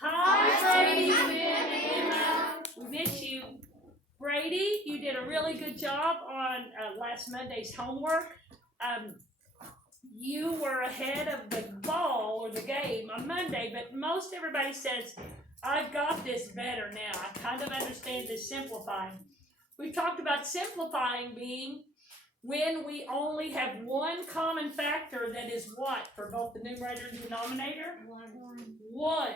Hi, Brady, Ben, and Emma. We miss you. Brady, you did a really good job on last Monday's homework. You were ahead of the ball or the game on Monday, but most everybody says, I've got this better now. I kind of understand this simplifying. We talked about simplifying being when we only have one common factor that is what for both the numerator and denominator? One.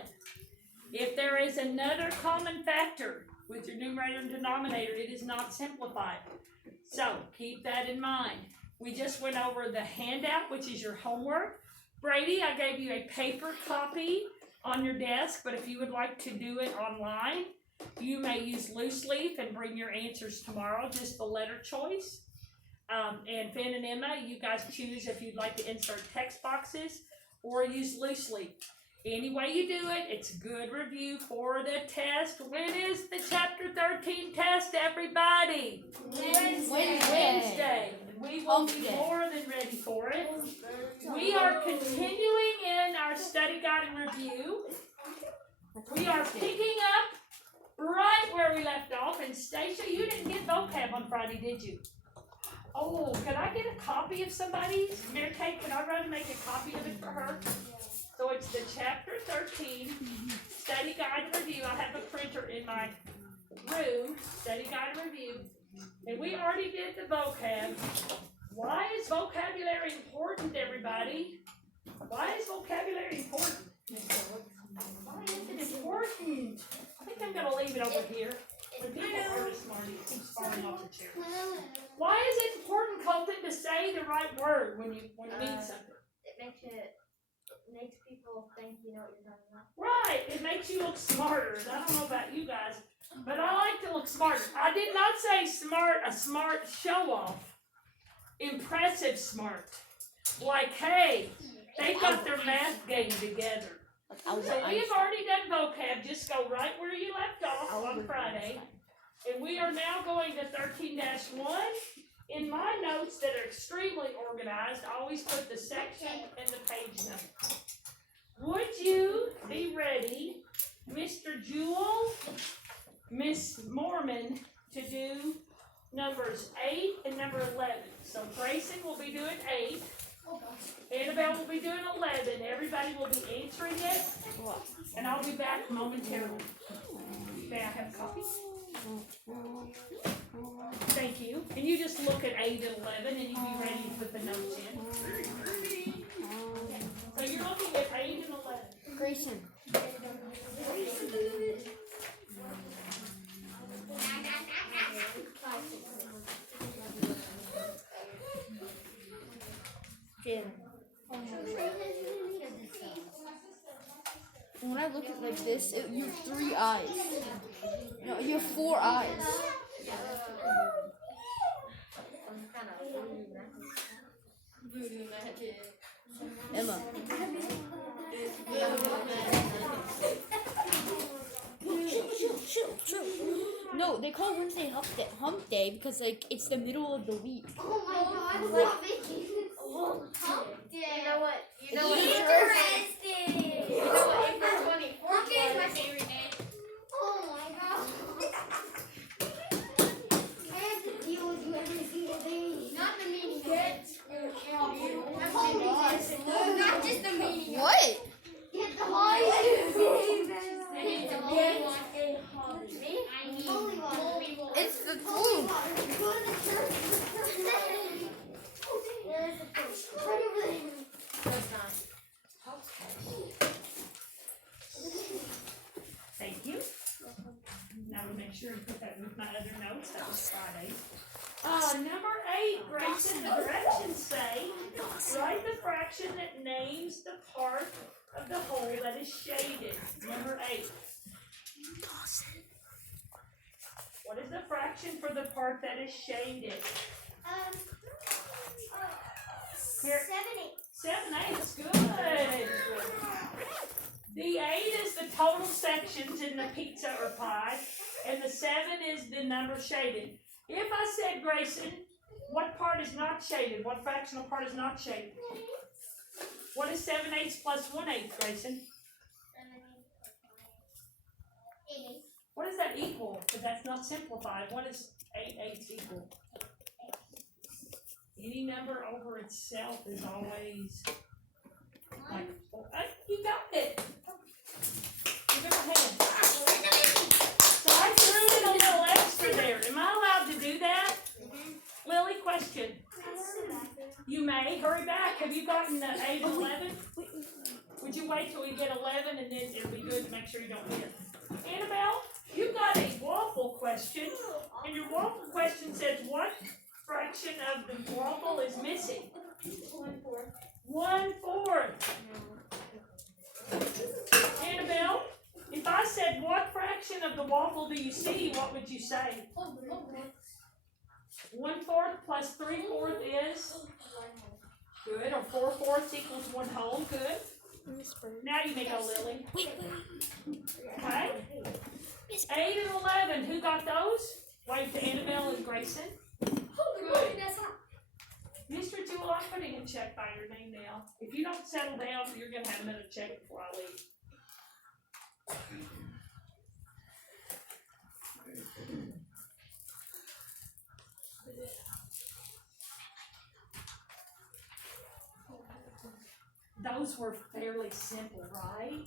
If there is another common factor with your numerator and denominator, it is not simplified. So keep that in mind. We just went over the handout, which is your homework. Brady, I gave you a paper copy on your desk, but if you would like to do it online, you may use loose leaf and bring your answers tomorrow, just the letter choice. And Ben and Emma, you guys choose if you'd like to insert text boxes or use loose leaf. Any way you do it, it's good review for the test. When is the Chapter 13 test, everybody? Wednesday. We will be more than ready for it. We are continuing in our study guide and review. We are picking up right where we left off. And Stacia, you didn't get vocab on Friday, did you? Oh, could I get a copy of somebody's? Mary Kate, can I run and make a copy of it for her? So it's the Chapter 13 Study Guide and Review. I have a printer in my room, Study Guide and Review. And we already did the vocab. Why is vocabulary important, everybody? Why is vocabulary important? Why is it important? I think I'm going to leave it over here. When people are smart, it keeps falling off the chair. Why is it important, Colton, to say the right word when you mean something? It makes people think you know what you're talking about. Right, it makes you look smarter. I don't know about you guys, but I like to look smarter. I did not say smart, a smart show-off. Impressive smart. Like, hey, they got their math game together. So we have already done vocab. Just go right where you left off on Friday. And we are now going to 13-1. In my notes that are extremely organized, I always put the section and the page number. Would you be ready, Mr. Jewell, Miss Mormon, to do numbers 8 and number 11? So Grayson will be doing 8. Annabelle will be doing 11. Everybody will be answering it. And I'll be back momentarily. May I have a copy? Thank you. And you just look at 8 and 11 and you be ready to put the notes in. So you're looking at 8 and 11. Grayson. Jim. When I look at it like this, you have 3 eyes. No, you have 4 eyes. Emma. No, they call Wednesday hump day because like it's the middle of the week. Oh my god, hump day. You know what? Interesting. You know what? April 24th is my favorite day. Oh my god. I have to deal with you every single day. Not the meeting. Not just the meeting. What? Get the holiday. It's the food. Go to the church. There's the church. Right over there. That's not. Okay. Thank you. Now we'll make sure and put that with my other notes. That was Friday. Number 8, Grayson, the directions say, write the fraction that names the part of the whole that is shaded. Number 8. What is the fraction for the part that is shaded? 7/8 is good. The 8 is the total sections in the pizza or pie, and the 7 is the number shaded. If I said, Grayson, what part is not shaded? What fractional part is not shaded? What is 7/8 plus 1/8, Grayson? What does that equal? Because that's not simplified. What does 8/8 equal? Any number over itself is always like, you got it. Give it a hand. So I threw in a little extra there. Am I allowed to do that? Lily, question. You may. Hurry back. Have you gotten 8 and 11? Would you wait till we get 11 and then it'll be good to make sure you don't hit? Annabelle, you got a waffle question. And your waffle question says, what fraction of the waffle is missing? 1/4. 1/4. Annabelle, if I said, what fraction of the waffle do you see, what would you say? 1/4 plus 3/4 is? Good. Or 4/4 equals 1 whole. Good. Now you may go, Lily. Okay. 8 and 11. Who got those? Wave to Annabelle and Grayson. Good. Mr. Jewel, I'm putting a check by your name now. If you don't settle down, you're going to have another check before I leave. Those were fairly simple, right?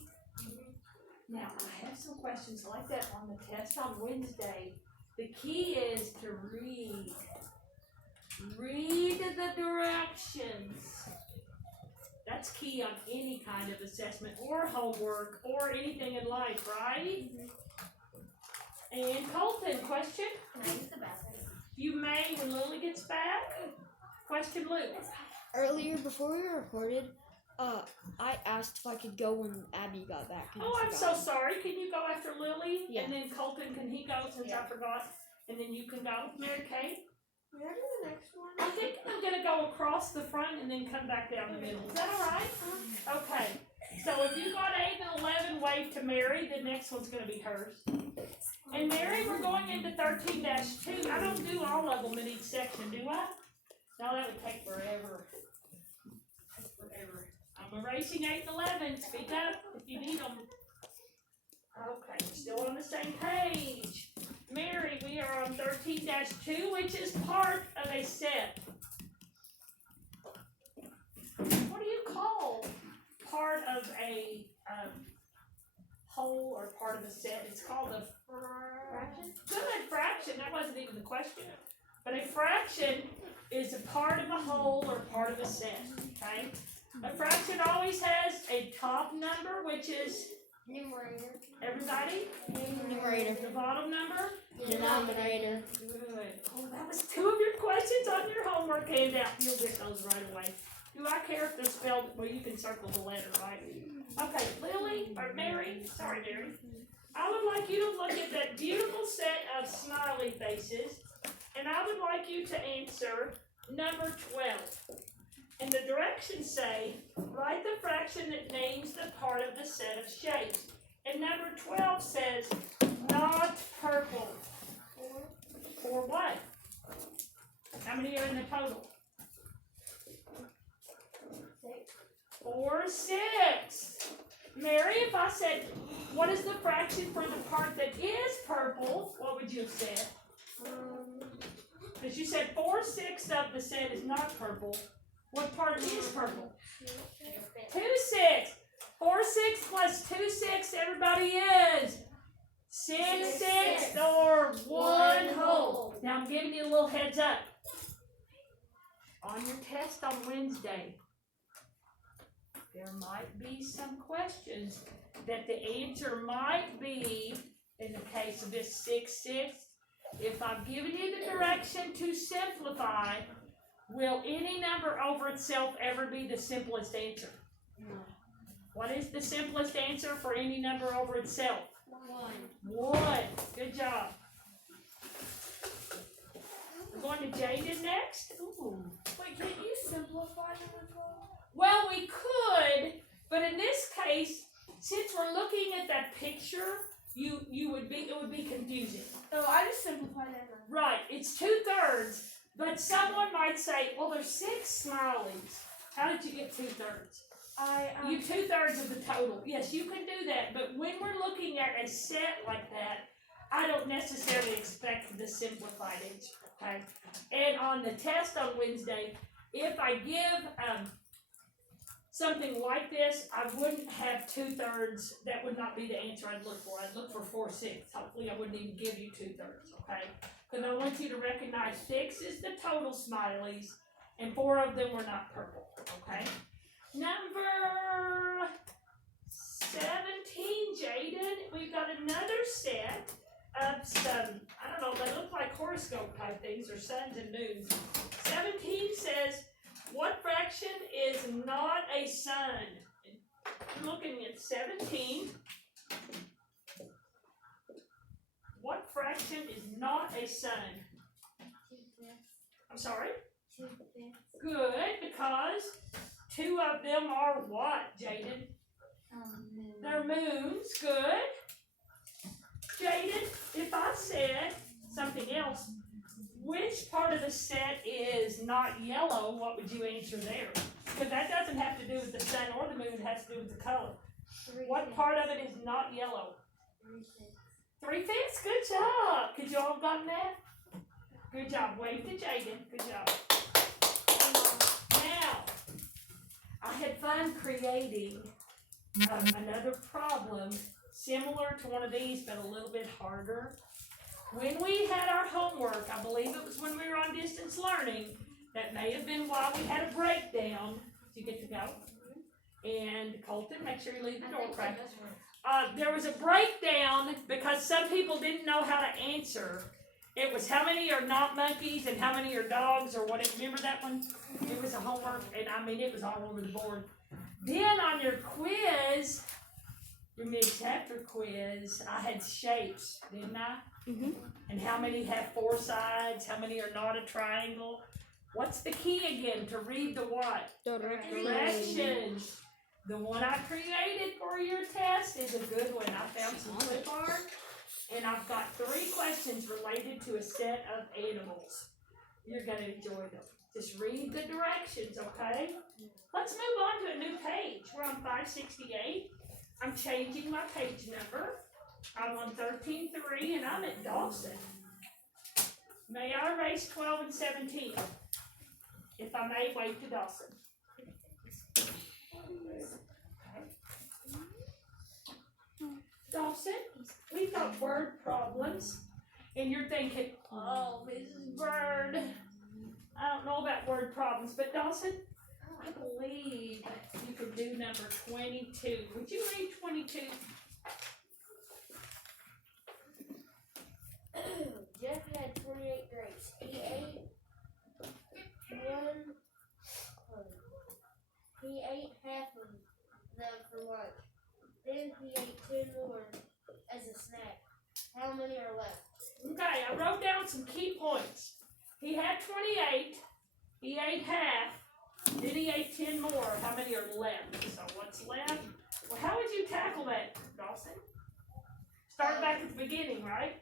Now, I have some questions like that on the test on Wednesday. The key is to read. Read the directions. That's key on any kind of assessment or homework or anything in life, right? And Colton, question? Can I use the bathroom? You may when Lily gets back. Question, Luke. Earlier, before we recorded, I asked if I could go when Abby got back. And I Oh, I'm so forgot. sorry. Can you go after Lily? Yeah. And then Colton, can he go since I forgot? And then you can go. Mary Kay? Can I do the next one? I think I'm going to go across the front and then come back down the middle. Is that all right? Okay. So if you got 8 and 11, wave to Mary. The next one's going to be hers. And Mary, we're going into 13-2. I don't do all of them in each section, do I? No, that would take forever. Forever. I'm erasing 8 and 11. Speak up if you need them. Okay, we're still on the same page. Mary, we are on 13-2, which is part of a set. What do you call part of a whole or part of a set? It's called a fraction. Good, fraction. That wasn't even the question. But a fraction is a part of a whole or part of a set. Okay? A fraction always has a top number, which is Numerator. everybody. Numerator. The bottom number. Denominator. Good. Oh, that was 2 of your questions on your homework handout. You'll get those right away. Do I care if they're spelled? Well, you can circle the letter, right? Okay, Lily, or Mary, sorry, Mary. I would like you to look at that beautiful set of smiley faces, and I would like you to answer number 12. And the directions say, write the fraction that names the part of the set of shapes. And number 12 says, not purple. For what? How many are in the total? 4, 6. Mary, if I said, what is the fraction for the part that is purple, what would you have said? Because you said 4/6 of the set is not purple. What part is purple? 2/6. 4/6 plus 2/6, everybody is 6/6 or 1 whole. Now I'm giving you a little heads up. On your test on Wednesday, there might be some questions that the answer might be, in the case of this 6/6, if I've given you the direction to simplify, will any number over itself ever be the simplest answer? No. What is the simplest answer for any number over itself? 1. Good job. We're going to Jaden next. Ooh. Wait, can't you simplify number 12? Well, we could, but in this case, since we're looking at that picture, it would be confusing. Oh, I just simplified that number. Right, it's 2/3, but someone might say, well, there's 6 smileys. How did you get 2/3? You 2/3 of the total. Yes, you can do that, but when we're looking at a set like that, I don't necessarily expect the simplified answer, okay? And on the test on Wednesday, if I give something like this, I wouldn't have 2/3. That would not be the answer I'd look for. I'd look for 4/6. Hopefully, I wouldn't even give you 2/3, okay? Because I want you to recognize 6 is the total smileys, and 4 of them were not purple, okay? Number 17, Jaden. We've got another set of some, I don't know, they look like horoscope type things or suns and moons. 17 says, what fraction is not a sun? I'm looking at 17. What fraction is not a sun? 2/5. I'm sorry? 2/5. Good, because 2 of them are what, Jaden? They're moons. Good. Jaden, if I said something else, which part of the set is not yellow, what would you answer there? Because that doesn't have to do with the sun or the moon, it has to do with the color. What part of it is not yellow? 3/5. Good job. Could you all have gotten that? Good job. Wave to Jaden. Good job. Now, I had fun creating another problem similar to one of these, but a little bit harder. When we had our homework, I believe it was when we were on distance learning, that may have been while we had a breakdown. Did you get to go? And Colton, make sure you leave the door cracked. There was a breakdown because some people didn't know how to answer. It was how many are not monkeys and how many are dogs or whatever. Remember that one? It was a homework, and I mean, it was all over the board. Then on your quiz, your mid-chapter quiz, I had shapes, didn't I? Mhm. And how many have 4 sides? How many are not a triangle? What's the key again to read the what? Directions. The one I created for your test is a good one. I found some clip art, and I've got 3 questions related to a set of animals. You're going to enjoy them. Just read the directions, okay? Let's move on to a new page. We're on 568. I'm changing my page number. I'm on 13.3, and I'm at Dawson. May I erase 12 and 17? If I may, wait to Dawson. Dawson, we've got word problems, and you're thinking, oh, Mrs. Bird, I don't know about word problems, but Dawson, I believe you could do number 22. Would you read 22? Jeff had 28 grapes. He ate half of them for lunch. Then he ate 10 more as a snack. How many are left? Okay, I wrote down some key points. He had 28. He ate half. Then he ate 10 more. How many are left? So what's left? Well, how would you tackle that, Dawson? Start back at the beginning, right?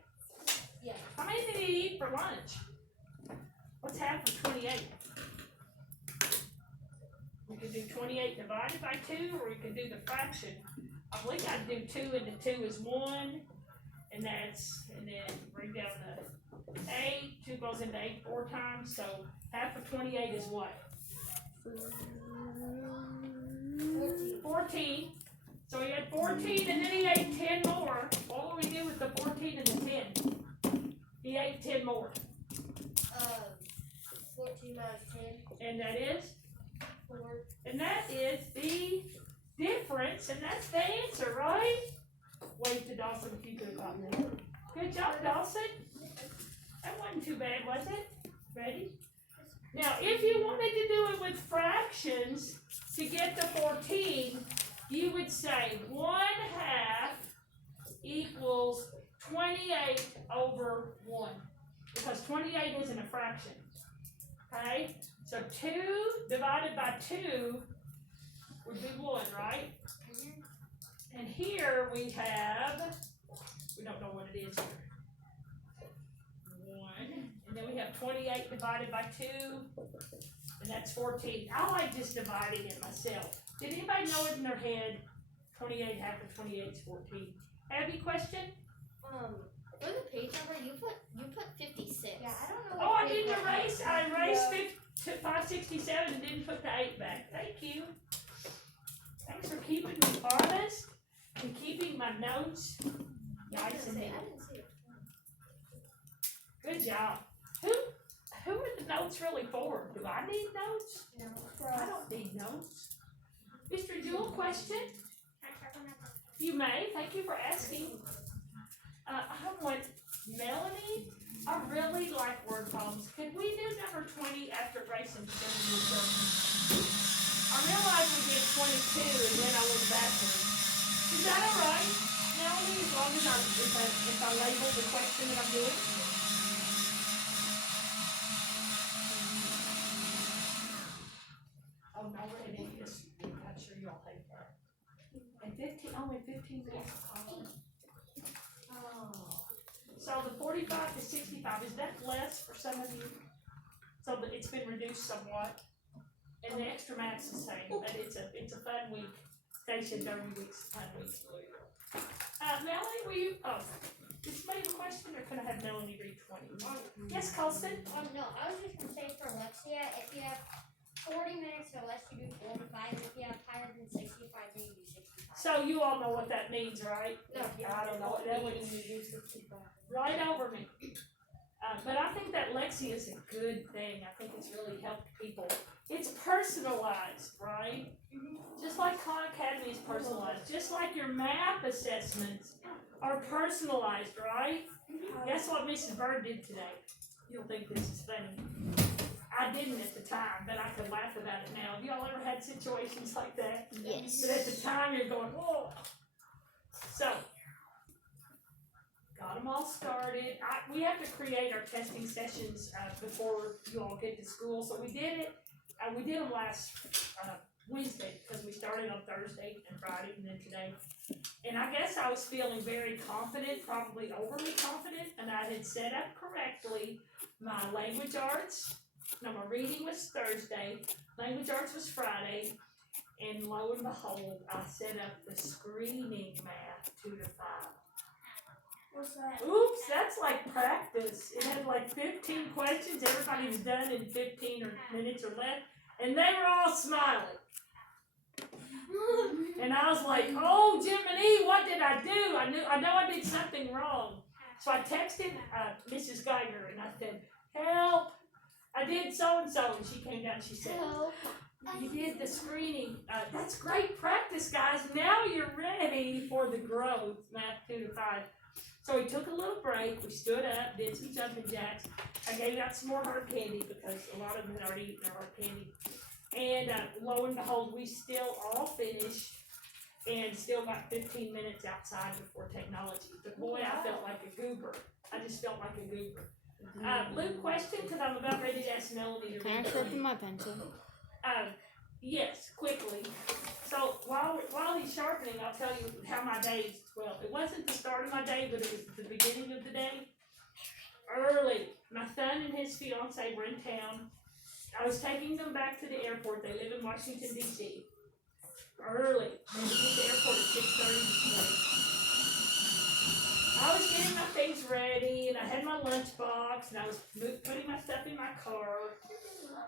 Yeah. How many did he eat for lunch? What's half of 28? We could do 28 divided by 2, or we could do the fraction. I believe I'd do 2 into 2 is 1, and then bring down the 8. 2 goes into 8 4 times, so half of 28 is what? 14. So he had 14, and then he ate 10 more. What will we do with the 14 and the 10? He ate 10 more. 14 minus 10. And that is? 4. And that is the difference, and that's the answer, right? Wave to Dawson if you could have gotten that. Good job, Dawson. That wasn't too bad, was it? Ready? Now, if you wanted to do it with fractions to get the 14, you would say 1/2 equals 28 over 1. Because 28 isn't a fraction. Okay? So 2 divided by 2 would be 1, right? And here we don't know what it is here. 1. And then we have 28 divided by 2. And that's 14. I like just dividing it myself. Did anybody know it in their head? 28 half of 28 is 14. Abby, question? For the page number, you put 56. Yeah, I don't know. Oh, I didn't erase. I erased 567 and didn't put the 8 back. Thank you. Thanks for keeping me honest and keeping my notes nice and neat. I didn't see it. Good job. Who are the notes really for? Do I need notes? No. I don't need notes. Mr. Jewel, question? You may. Thank you for asking. I want Melanie. I really like word problems. Could we do number 20 after Grayson's done the instructions? I realized we did 22 and then I went backwards. Is that all right, Melanie? As long as if I label the question that I'm doing. Oh no, we're in it. I'm sure you all hate that. And 15 minutes. Oh. So the 45 to 65, is that less for some of you? So it's been reduced somewhat. And the extra math's the same, but it's a fun week. Station 30 weeks, fun week. Melanie, will you, did somebody have a question or can I have Melanie read 20? Yes, Colston? No, I was just going to say for Alexia, if you have 40 minutes or less, you do 45. If you have higher than 65, then you do 65. So you all know what that means, right? No. I don't know what that means. Right over me. But I think that Lexi is a good thing. I think it's really helped people. It's personalized, right? Just like Khan Academy is personalized. Just like your math assessments are personalized, right? Guess what Mrs. Bird did today? You'll think this is funny. I didn't at the time, but I could laugh about it now. Have y'all ever had situations like that? Yes. But at the time you're going, whoa. So, got them all started. We have to create our testing sessions before you all get to school. So we did it. We did them last Wednesday because we started on Thursday and Friday and then today. And I guess I was feeling very confident, probably overly confident, and I had set up correctly my language arts. Now my reading was Thursday, language arts was Friday, and lo and behold, I set up the screening math 2 to 5. What's that? Oops, that's like practice. It had like 15 questions. Everybody was done in 15 minutes or less, and they were all smiling. And I was like, "Oh, Jiminy, what did I do? I know I did something wrong." So I texted Mrs. Geiger and I said, "Help! I did so and so." And she came down. And she said, "You did the screening. That's great practice, guys. Now you're ready for the growth, math 2 to 5." So we took a little break. We stood up, did some jumping jacks. I gave out some more hard candy because a lot of them had already eaten their hard candy. And lo and behold, we still all finished and still got 15 minutes outside before technology. But boy, I felt like a goober. I just felt like a goober. Luke, question, because I'm about ready to ask Melanie to Can I read. sharpen my pencil? Yes, quickly. So while he's sharpening, I'll tell you how my day. Well, it wasn't the start of my day, but it was the beginning of the day. Early, my son and his fiance were in town. I was taking them back to the airport. They live in Washington, D.C. Early. We had to get to the airport at 6:30 this morning. I was getting my things ready, and I had my lunchbox, and I was putting my stuff in my car.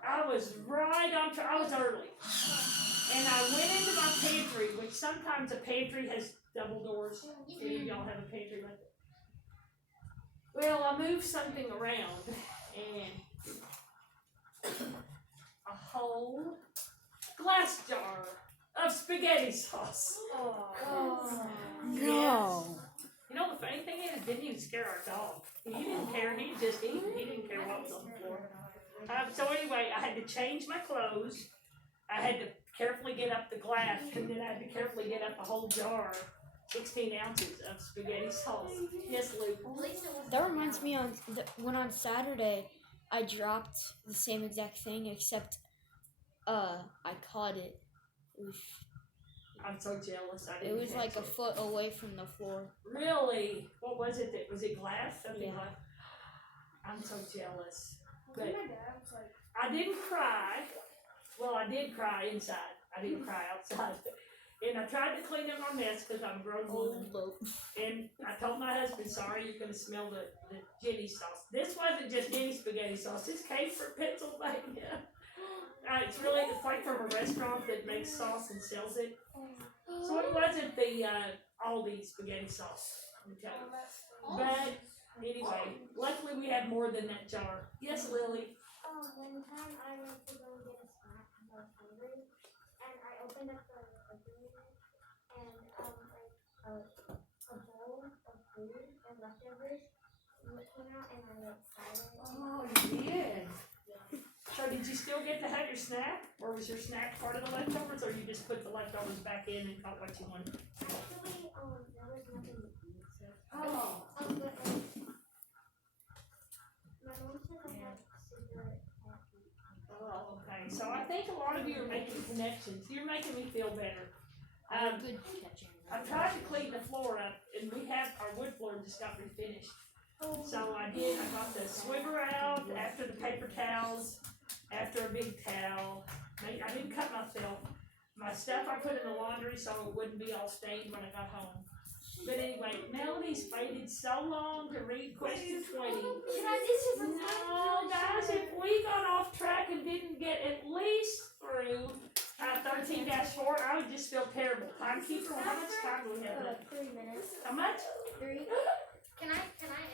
I was right on track. I was early. And I went into my pantry, which sometimes a pantry has double doors. Any of y'all have a pantry like that? Well, I moved something around, and a whole glass jar of spaghetti sauce. Oh. No. You know, the funny thing is, it didn't even scare our dog. He didn't care. He was just eating. He didn't care what was on the floor. So anyway, I had to change my clothes. I had to carefully get up the glass, and then I had to carefully get up a whole jar, 16 ounces of spaghetti sauce. Yes, Luke. That reminds me when on Saturday I dropped the same exact thing except I caught it. I'm so jealous. It was like a foot away from the floor. Really? What was it? Was it glass? Something Yeah. like. I'm so jealous. But I didn't cry. Well, I did cry inside. I didn't cry outside. And I tried to clean up my mess because I'm a grown woman. And I told my husband, sorry, you're going to smell the Jenny sauce. This wasn't just any spaghetti sauce. This came from Pennsylvania. It's like from a restaurant that makes sauce and sells it. So it wasn't the Aldi spaghetti sauce, let me tell you. But anyway, luckily we had more than that jar. Yes, Lily? One time I went to go get a snack because I was hungry, and I opened up the refrigerator, and a bowl of food and leftovers came out, and I fried it. Oh, you did? So did you still get to have your snack? Or was your snack part of the leftovers, or you just put the leftovers back in and got what you wanted? Actually, there was nothing to eat, so. Oh. But, my mom said I had super happy. Oh, okay. So I think a lot of you are making connections. You're making me feel better. Good catching. I tried to clean the floor up, and our wood floor just got refinished. So I got the swimmer out after the paper towels, after a big towel. I didn't cut myself. My stuff I put in the laundry so it wouldn't be all stained when I got home. But anyway, Melanie's waited so long to read question 20. No, guys, if we got off track and didn't get at least through 13-4, I would just feel terrible. Timekeeper, how much time do we have left? 3 minutes. How much? 3. Can I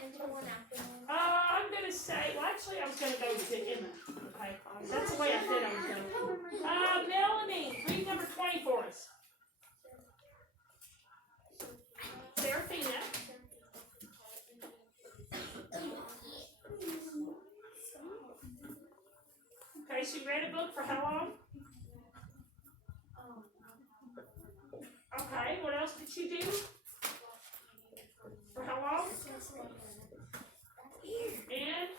enter one after one? I'm gonna say, well, actually, I was gonna go to Emma. Okay, that's the way I said I was going. Melanie, read number 20 for us. Serafina. Okay, she read a book for how long? Okay, what else did she do? For how long? And?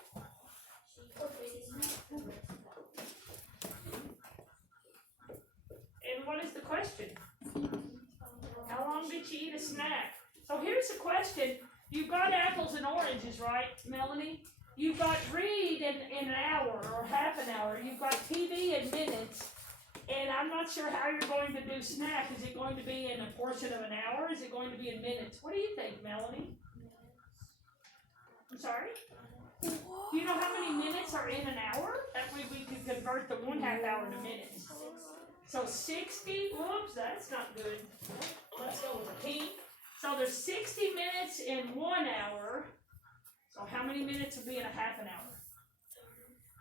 And what is the question? How long did she eat a snack? So here's the question. You've got apples and oranges, right, Melanie? You've got read in an hour or half an hour. You've got TV in minutes. And I'm not sure how you're going to do snack. Is it going to be in a portion of an hour? Is it going to be in minutes? What do you think, Melanie? I'm sorry? Do you know how many minutes are in an hour? That way we could convert the 1/2 hour to minutes. So 60, whoops, that's not good. Let's go with a P. So there's 60 minutes in 1 hour. So how many minutes would be in a half an hour?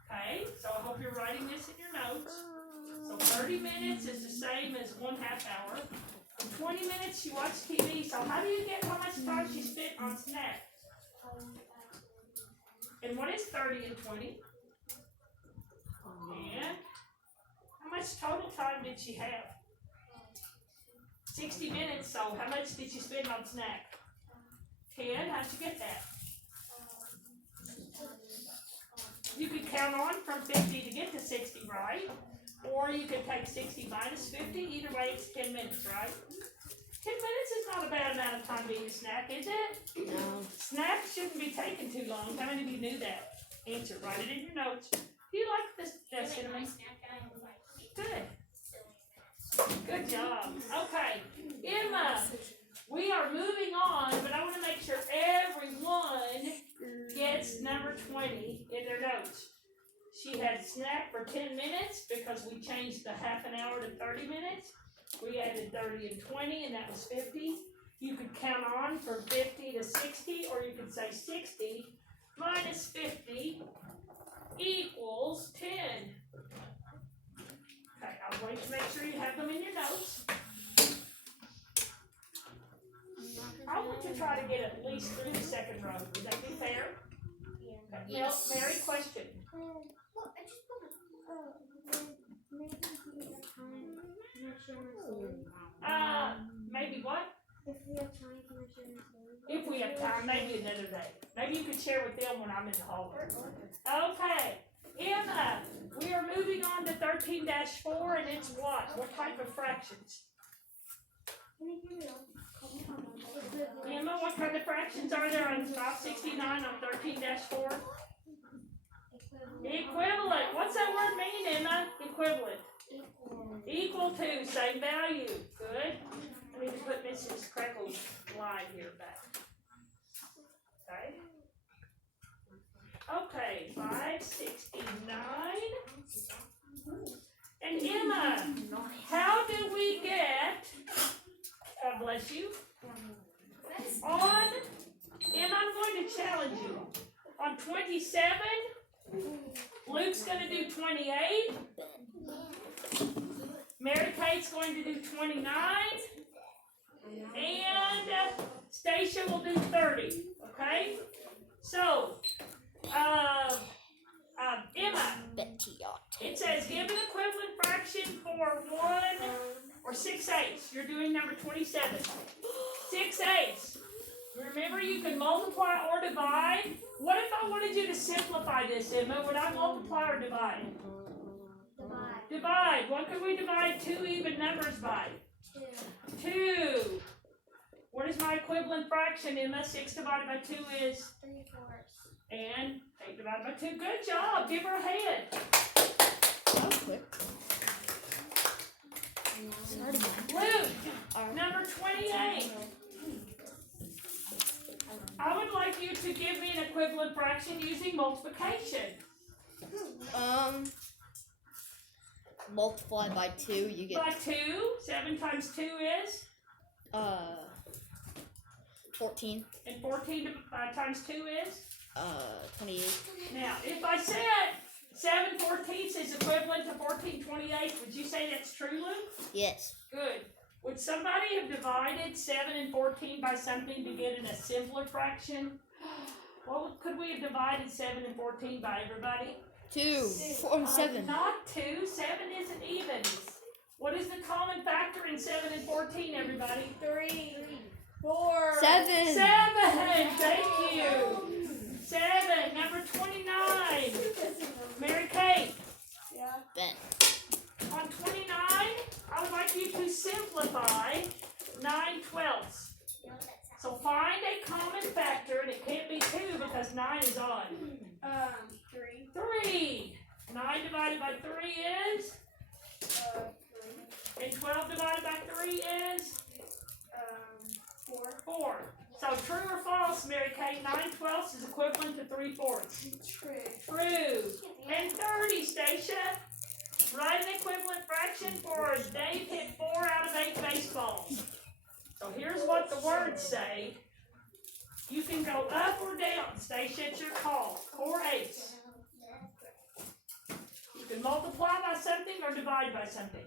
Okay, so I hope you're writing this in your notes. So 30 minutes is the same as 1/2 hour. In 20 minutes you watch TV. So how do you get how much time she spent on snacks? And what is 30 and 20? And how much total time did she have? 60 minutes, so how much did she spend on snack? 10, how'd you get that? You could count on from 50 to get to 60, right? Or you could take 60 minus 50, either way it's 10 minutes, right? 10 minutes is not a bad amount of time to eat a snack, is it? No. Snacks shouldn't be taking too long. How many of you knew that? Answer, write it in your notes. Do you like this cinnamon? Good. Good job. Okay, Emma, we are moving on, but I want to make sure everyone gets number 20 in their notes. She had snack for 10 minutes because we changed the half an hour to 30 minutes. We added 30 and 20, and that was 50. You could count on from 50 to 60, or you could say 60 minus 50 equals 10. Okay, I'm going to make sure you have them in your notes. I want you to try to get at least through the second row. Would that be fair? Yeah. Okay. Yes. Mary, question. Well, I just want to, maybe we have time, can I share my story? Maybe what? If we have time, can I share my story? If we have time, maybe another day. Maybe you could share with them when I'm in the hallway. Okay. Emma, we are moving on to 13-4, and it's what? What type of fractions? Can you hear me? Emma, what kind of fractions are there on 569 on 13-4? Equivalent. What's that word mean, Emma? Equivalent. Equal. Equal to, same value. Good. I need to put Mrs. Crackle's line here back. Okay. Okay, 569. And Emma, how do we get, bless you, on, Emma, I'm going to challenge you. On 27, Luke's going to do 28. Mary Kate's going to do 29. And Stacia will do 30. Okay? So, Emma, it says give an equivalent fraction for 1 or 6/8. You're doing number 27. 6/8. Remember, you can multiply or divide. What if I wanted you to simplify this, Emma? Would I multiply or divide? Divide. Divide. What could we divide two even numbers by? 2. What is my equivalent fraction, Emma? 6 divided by 2 is? 3/4. And 8 divided by 2. Good job. Give her a hand. That was quick. Luke, number 28. I would like you to give me an equivalent fraction using multiplication. Multiply by 2, you get By 2, 7 times 2 is? 14. And 14 times 2 is? 28. Now, if I said 7/14 is equivalent to 14/28, would you say that's true, Luke? Yes. Good. Would somebody have divided 7 and 14 by something to get in a simpler fraction? What could we have divided 7 and 14 by, everybody? 2. 4 and 7. Not 2. 7 isn't even. What is the common factor in 7 and 14, everybody? 3. 4. 7. 7. Thank you. 7. Number 29. Mary Kate. Yeah. Ben. On 29, I would like you to simplify 9/12. So find a common factor, and it can't be 2 because 9 is on. 3. 3. 9 divided by 3 is? 3. And 12 divided by 3 is? 4. 4. So true or false, Mary Kate? 9/12 is equivalent to 3/4. True. True. And 30, Stacia. Write an equivalent fraction for Dave hit 4 out of 8 baseballs. So here's what the words say. You can go up or down. Stacia, it's your call. 4/8. You can multiply by something or divide by something.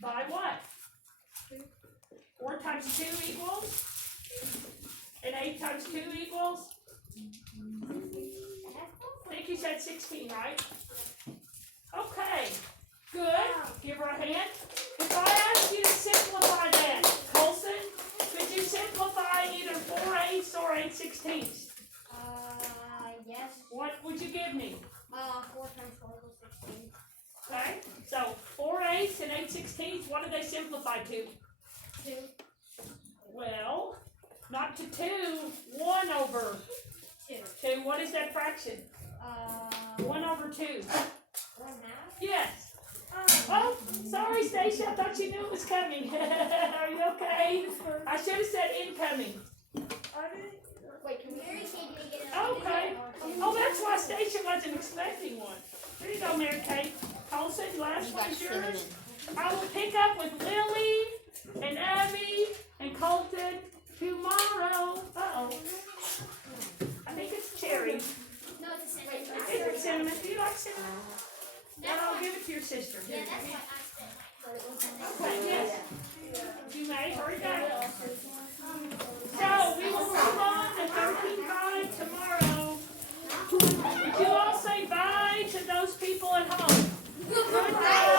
By what? 4 times 2 equals? And 8 times 2 equals? I think you said 16, right? Okay, good. Give her a hand. If I ask you to simplify that, Colson, could you simplify either 4/8 or 8/16? Yes. What would you give me? 4 times 4 equals 16. Okay, so 4/8 and 8/16, what do they simplify to? 2. Well, not to 2, 1 over 2. 2. What is that fraction? 1 over 2. 1/2. Yes. Oh, sorry, Stacia. I thought you knew it was coming. Are you okay? I should have said incoming. Wait, can we get it? Okay. Oh, that's why Stacia wasn't expecting one. Here you go, Mary Kate. Colson, last one is yours. I will pick up with Lily and Abby and Colton tomorrow. Uh-oh. I think it's cherry. No, it's a cinnamon. Is it cinnamon? Do you like cinnamon? Then I'll give it to your sister. Yeah, that's what I said. Okay, yes. You may. Hurry back. So, we will move on to 13.5 tomorrow. Would you all say bye to those people at home? Goodbye.